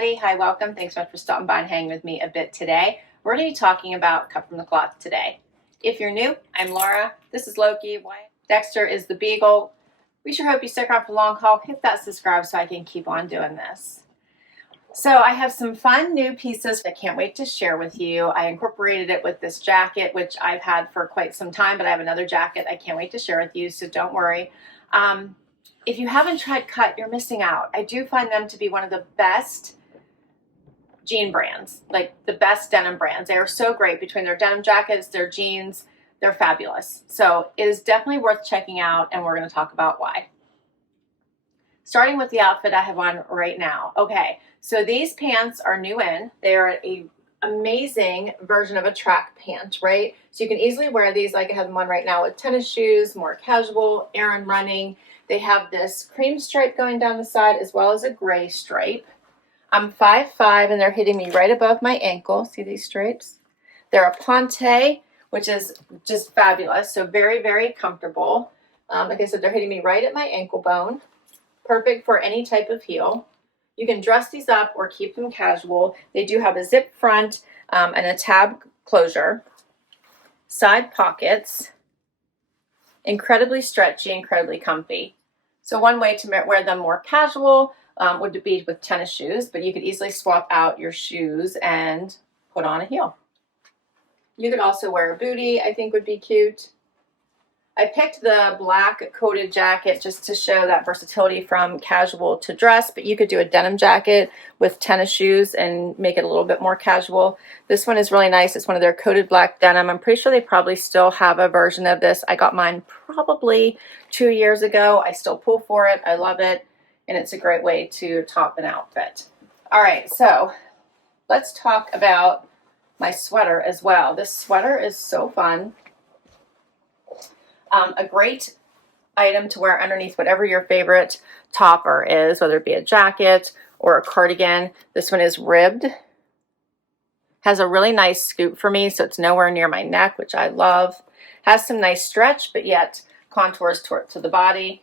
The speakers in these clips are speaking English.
everybody. Hi, welcome. Thanks so much for stopping by and hanging with me a bit today. We're going to be talking about Cut From The Kloth today. If you're new, I'm Laura. This is Loki. Dexter is the Beagle. We sure hope you stick around for the long haul. Hit that subscribe so I can keep on doing this. So I have some fun new pieces I can't wait to share with you. I incorporated it with this jacket, which I've had for quite some time, but I have another jacket I can't wait to share with you, so don't worry. If you haven't tried Cut, you're missing out. I do find them to be one of the best jean brands, like the best denim brands. They are so great between their denim jackets, their jeans, they're fabulous. So it is definitely worth checking out, and we're going to talk about why. Starting with the outfit I have on right now. Okay, so these pants are new in. They are a amazing version of a track pant, right? So you can easily wear these like I have them on right now with tennis shoes, more casual, errand running. They have this cream stripe going down the side as well as a gray stripe. I'm 5'5" and they're hitting me right above my ankle. See these stripes? They're a ponte, which is just fabulous. So very, very comfortable. Like I said, they're hitting me right at my ankle bone. Perfect for any type of heel. You can dress these up or keep them casual. They do have a zip front and a tab closure. Side pockets. Incredibly stretchy, incredibly comfy. So one way to wear them more casual would be with tennis shoes, but you could easily swap out your shoes and put on a heel. You could also wear a bootie, I think would be cute. I picked the black coated jacket just to show that versatility from casual to dress, but you could do a denim jacket with tennis shoes and make it a little bit more casual. This one is really nice. It's one of their coated black denim. I'm pretty sure they probably still have a version of this. I got mine probably 2 years ago. I still pull for it. I love it, and it's a great way to top an outfit. All right, so let's talk about my sweater as well. This sweater is so fun. A great item to wear underneath whatever your favorite topper is, whether it be a jacket or a cardigan. This one is ribbed. Has a really nice scoop for me, so it's nowhere near my neck, which I love. Has some nice stretch, but yet contours to the body.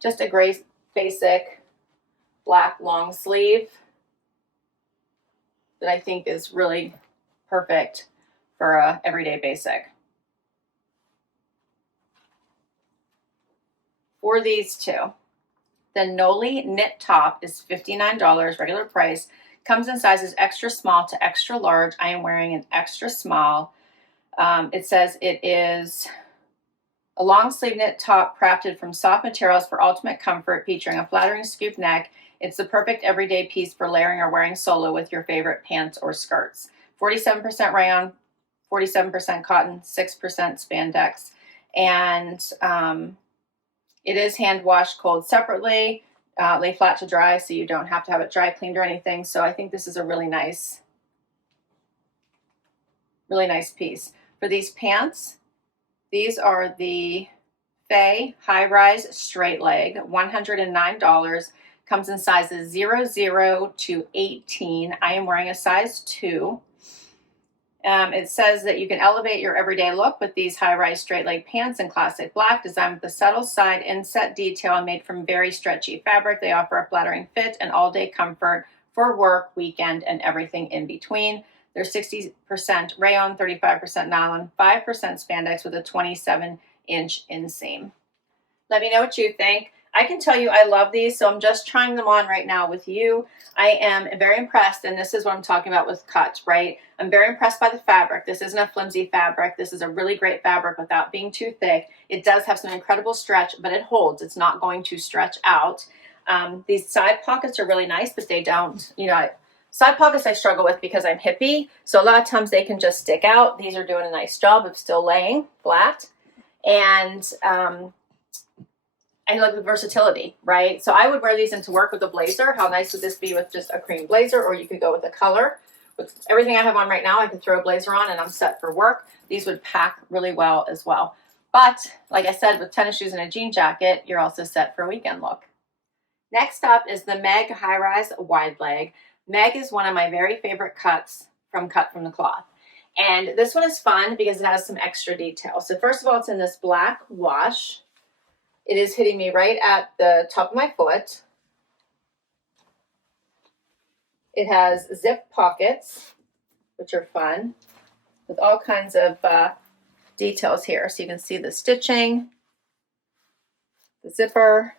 Just a great basic black long sleeve that I think is really perfect for a everyday basic. For these two, the Noli knit top is $59 regular price. Comes in sizes extra small to extra large. I am wearing an extra small. It says it is a long sleeve knit top crafted from soft materials for ultimate comfort, featuring a flattering scoop neck. It's the perfect everyday piece for layering or wearing solo with your favorite pants or skirts. 47% rayon, 47% cotton, 6% spandex, and it is hand washed cold separately, lay flat to dry, so you don't have to have it dry cleaned or anything. So I think this is a really nice piece. For these pants, these are the Faye High Rise Straight Leg, $109. Comes in sizes 0 to 18. I am wearing a size 2. It says that you can elevate your everyday look with these high-rise straight leg pants in classic black, designed with a subtle side inset detail and made from very stretchy fabric. They offer a flattering fit and all-day comfort for work, weekend, and everything in between. They're 60% rayon, 35% nylon, 5% spandex with a 27-inch inseam. Let me know what you think. I can tell you I love these, so I'm just trying them on right now with you. I am very impressed, and this is what I'm talking about with Cut, right? I'm very impressed by the fabric. This isn't a flimsy fabric. This is a really great fabric without being too thick. It does have some incredible stretch, but it holds. It's not going to stretch out. These side pockets are really nice, but they don't, side pockets I struggle with because I'm hippie, so a lot of times they can just stick out. These are doing a nice job of still laying flat, and I like the versatility, right? So I would wear these into work with a blazer. How nice would this be with just a cream blazer? Or you could go with a color. With everything I have on right now, I could throw a blazer on and I'm set for work. These would pack really well as well. But like I said, with tennis shoes and a jean jacket, you're also set for a weekend look. Next up is the Meg High Rise Wide Leg. Meg is one of my very favorite cuts from Cut From The Kloth. And this one is fun because it has some extra detail. So first of all, it's in this black wash. It is hitting me right at the top of my foot. It has zip pockets, which are fun, with all kinds of details here. So you can see the stitching, the zipper.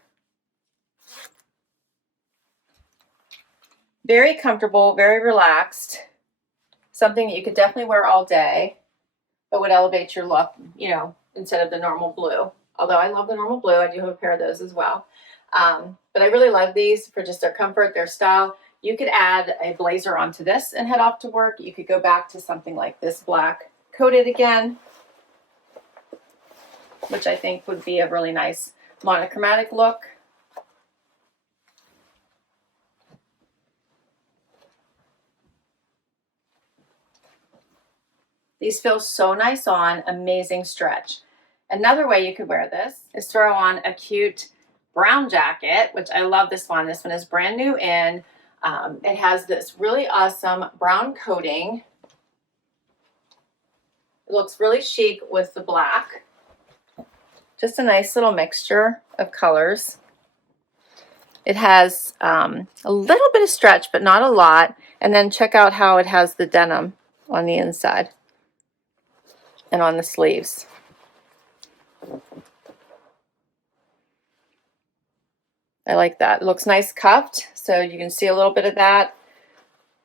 Very comfortable, very relaxed. Something that you could definitely wear all day, but would elevate your look, you know, instead of the normal blue. Although I love the normal blue, I do have a pair of those as well. But I really love these for just their comfort, their style. You could add a blazer onto this and head off to work. You could go back to something like this black coated again, which I think would be a really nice monochromatic look. These feel so nice on, amazing stretch. Another way you could wear this is throw on a cute brown jacket, which I love this one. This one is brand new in. It has this really awesome brown coating. It looks really chic with the black. Just a nice little mixture of colors. It has a little bit of stretch, but not a lot. And then check out how it has the denim on the inside and on the sleeves. I like that. It looks nice cuffed, so you can see a little bit of that.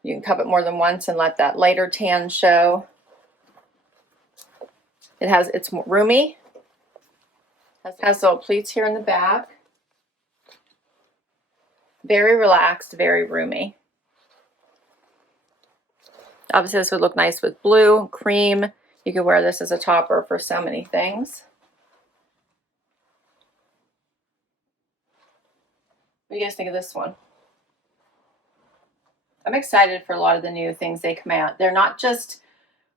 You can cuff it more than once and let that lighter tan show. It's roomy. It has little pleats here in the back. Very relaxed, very roomy. Obviously this would look nice with blue, cream. You could wear this as a topper for so many things. What do you guys think of this one? I'm excited for a lot of the new things they come out. They're not just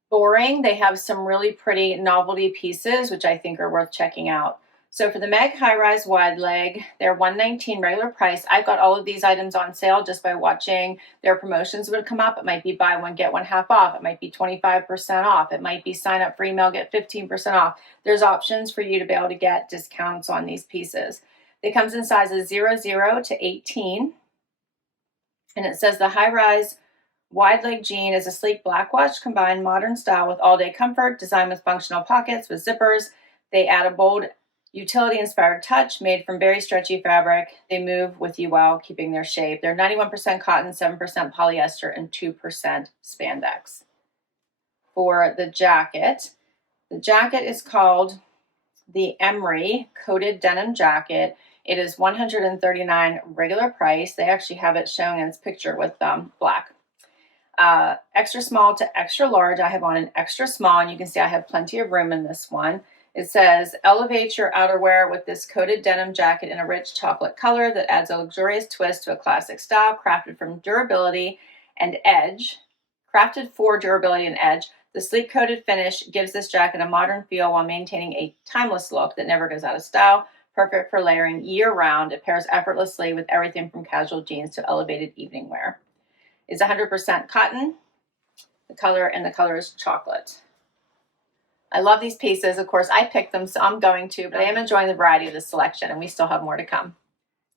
boring. They have some really pretty novelty pieces, which I think are worth checking out. So for the Meg High Rise Wide Leg, they're $119 regular price. I got all of these items on sale just by watching their promotions would come up. It might be buy one, get one half off. It might be 25% off. It might be sign up for email, get 15% off. There's options for you to be able to get discounts on these pieces. It comes in sizes 0 to 18. And it says the High Rise Wide Leg Jean is a sleek black wash combined modern style with all-day comfort, designed with functional pockets with zippers. They add a bold utility-inspired touch made from very stretchy fabric. They move with you while keeping their shape. They're 91% cotton, 7% polyester, and 2% spandex. For the jacket is called the Emmery Coated Denim Jacket. It is $139 regular price. They actually have it showing in its picture with black. Extra small to extra large. I have on an extra small, and you can see I have plenty of room in this one. It says, elevate your outerwear with this coated denim jacket in a rich chocolate color that adds a luxurious twist to a classic style, crafted for durability and edge. The sleek coated finish gives this jacket a modern feel while maintaining a timeless look that never goes out of style. Perfect for layering year-round. It pairs effortlessly with everything from casual jeans to elevated evening wear. It's 100% cotton. The color is chocolate. I love these pieces. Of course, I picked them, so I'm going to, but I am enjoying the variety of this selection, and we still have more to come.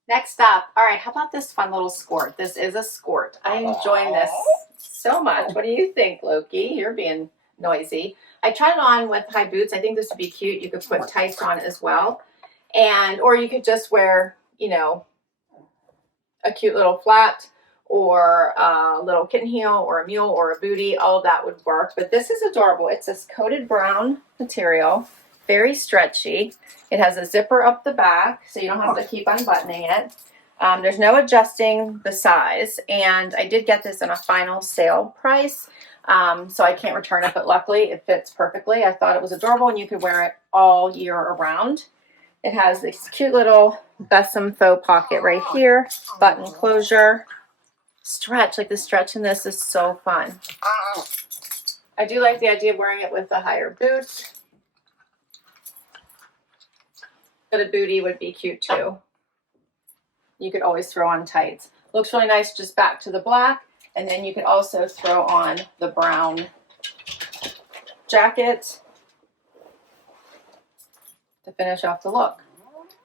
Next up, all right, how about this fun little skort? This is a skort. I'm enjoying this so much. What do you think, Loki? You're being noisy. I tried it on with high boots. I think this would be cute. You could put tights on as well. Or you could just wear, you know, a cute little flat or a little kitten heel or a mule or a bootie. All of that would work. But this is adorable. It's this coated brown material, very stretchy. It has a zipper up the back, so you don't have to keep unbuttoning it. There's no adjusting the size. And I did get this in a final sale price, so I can't return it. But luckily, it fits perfectly. I thought it was adorable, and you could wear it all year around. It has this cute little besom faux pocket right here, button closure, stretch. Like the stretch in this is so fun. I do like the idea of wearing it with a higher boot, but a bootie would be cute too. You could always throw on tights. Looks really nice just back to the black, and then you could also throw on the brown jacket to finish off the look.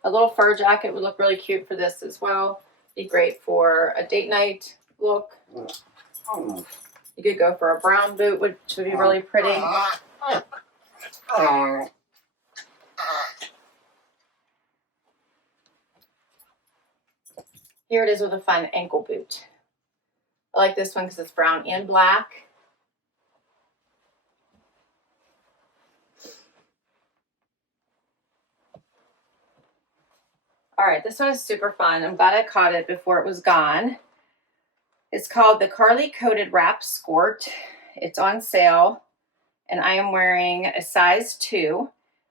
A little fur jacket would look really cute for this as well. Be great for a date night look. You could go for a brown boot, which would be really pretty. Here it is with a fun ankle boot. I like this one because it's brown and black. All right, this one is super fun. I'm glad I caught it before it was gone. It's called the Carly Coated Wrap Skort. It's on sale, and I am wearing a size 2.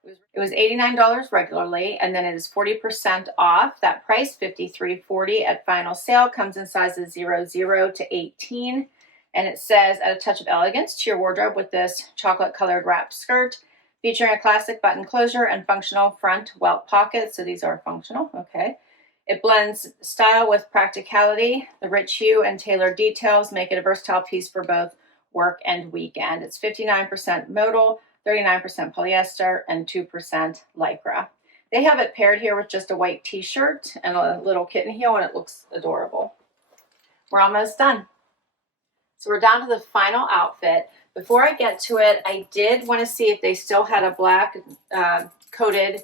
It was $89 regularly, and then it is 40% off. That price, $53.40 at final sale, comes in sizes 0 to 18. And it says, add a touch of elegance to your wardrobe with this chocolate-colored wrap skirt, featuring a classic button closure and functional front welt pockets. So these are functional, okay. It blends style with practicality. The rich hue and tailored details make it a versatile piece for both work and weekend. It's 59% modal, 39% polyester, and 2% lycra. They have it paired here with just a white t-shirt and a little kitten heel, and it looks adorable. We're almost done. So we're down to the final outfit. Before I get to it, I did want to see if they still had a black coated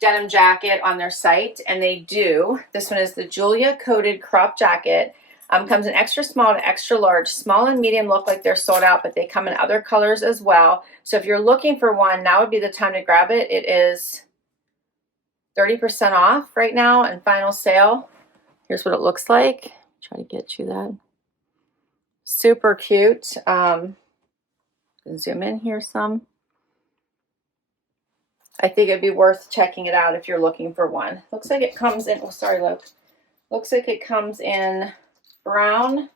denim jacket on their site, and they do. This one is the Julia coated crop jacket. Comes in extra small to extra large. Small and medium look like they're sold out, but they come in other colors as well. So if you're looking for one, now would be the time to grab it. It is 30% off right now and final sale. Here's what it looks like. Try to get you that. Super cute. Zoom in here some. I think it'd be worth checking it out if you're looking for one. Looks like it comes in, oh sorry, look. Looks like it comes in brown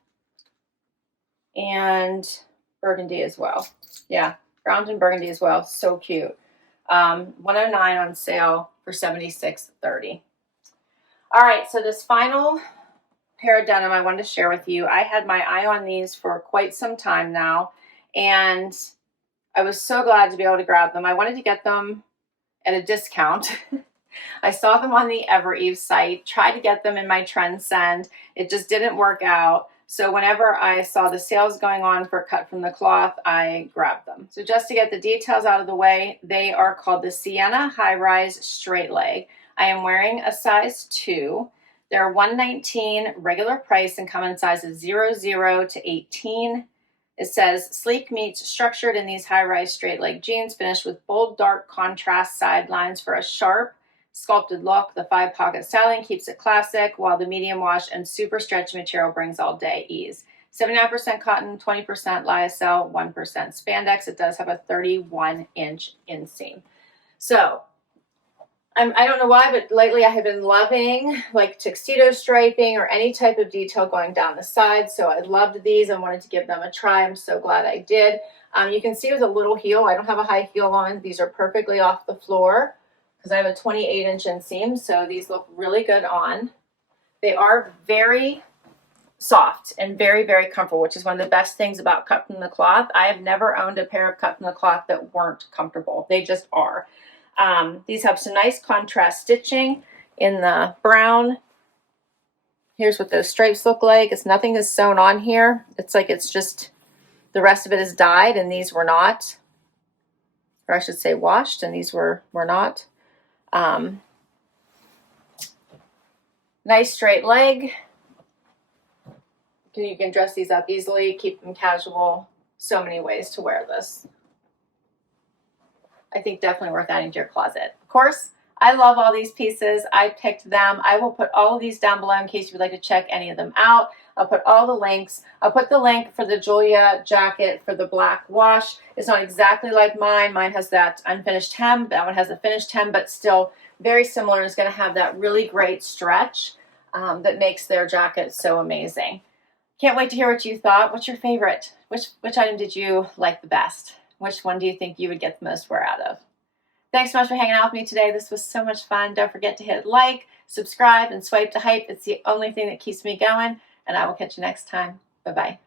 and burgundy as well. Yeah, brown and burgundy as well. So cute. $109 on sale for $76.30. All right, so this final pair of denim I wanted to share with you. I had my eye on these for quite some time now, and I was so glad to be able to grab them. I wanted to get them at a discount. I saw them on the Emmery site, tried to get them in my trend send. It just didn't work out. So whenever I saw the sales going on for Kut From The Kloth, I grabbed them. So just to get the details out of the way, they are called the Sienna High Rise Straight Leg. I am wearing a size 2. They're $119 regular price and come in sizes 0 to 18. It says, sleek meets structured in these high-rise straight leg jeans, finished with bold, dark contrast sidelines for a sharp, sculpted look. The 5-pocket styling keeps it classic, while the medium wash and super stretchy material brings all-day ease. 79% cotton, 20% lyocell, 1% spandex. It does have a 31-inch inseam. So, I don't know why, but lately I have been loving like tuxedo striping or any type of detail going down the side. So I loved these and wanted to give them a try. I'm so glad I did. You can see with a little heel, I don't have a high heel on. These are perfectly off the floor because I have a 28-inch inseam. So these look really good on. They are very soft and very, very comfortable, which is one of the best things about Kut From The Kloth. I have never owned a pair of Kut From The Kloth that weren't comfortable. They just are. These have some nice contrast stitching in the brown. Here's what those stripes look like. It's nothing is sewn on here. It's like it's just the rest of it is dyed, and these were not, or I should say washed, and these were not. Nice straight leg. You can dress these up easily, keep them casual. So many ways to wear this. I think definitely worth adding to your closet. Of course, I love all these pieces. I picked them. I will put all of these down below in case you would like to check any of them out. I'll put all the links. I'll put the link for the Julia jacket for the black wash. It's not exactly like mine. Mine has that unfinished hem. That one has a finished hem, but still very similar. It's going to have that really great stretch that makes their jacket so amazing. Can't wait to hear what you thought. What's your favorite? Which item did you like the best? Which one do you think you would get the most wear out of? Thanks so much for hanging out with me today. This was so much fun. Don't forget to hit like, subscribe, and swipe to hype. It's the only thing that keeps me going. And I will catch you next time. Bye-bye.